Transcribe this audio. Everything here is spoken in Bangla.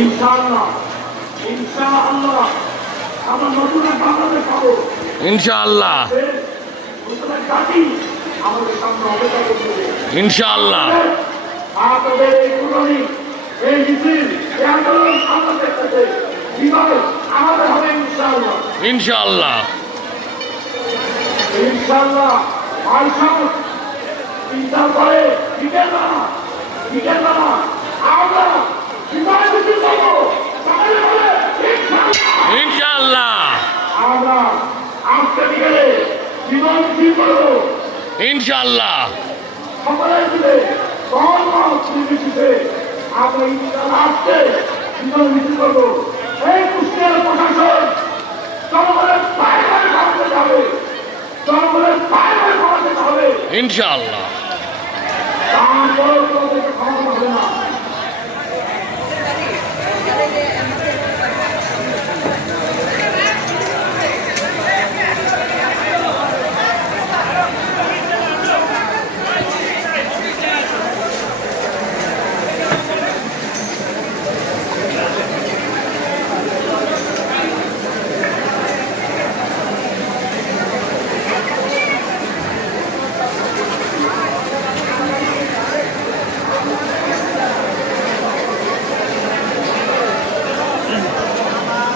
ইনশাআল্লাহ ইনশাআল্লাহ আমরা নতুন এক বাংলাদেশ পাবো ইনশাআল্লাহ নতুন এক জাতি আমাদের সামনে অপেক্ষা করতেছে ইনশাআল্লাহ আপনাদের এই পুরনি এই মিছিল এই আন্দোলন আমরা দেখতেছে কিভাবে আমাদের হবে ইনশাআল্লাহ ইনশাআল্লাহ ইনশাআল্লাহ আইসাও চিন্তা করে বিকেল না আমরা বিদায় মিছিল করবো সকালে বলে ইনশাআল্লাহ আমরা আজকে বিকেলে জীবন মিছিল করবো ইনশাআল্লাহ সকলে মিলে মিছিলে আমরা ইনশাআল্লাহ আজকে জীবন মিছিল করবো এই কুষ্টিয়ার প্রশাসন জনগণের পায়ে পায়ে খাওয়াতে যাবে জনগণের পায়ে পায়ে খাওয়াতে হবে ইনশাআল্লাহ তারপরেও তোমাদেরকে খাওয়াতে হবে না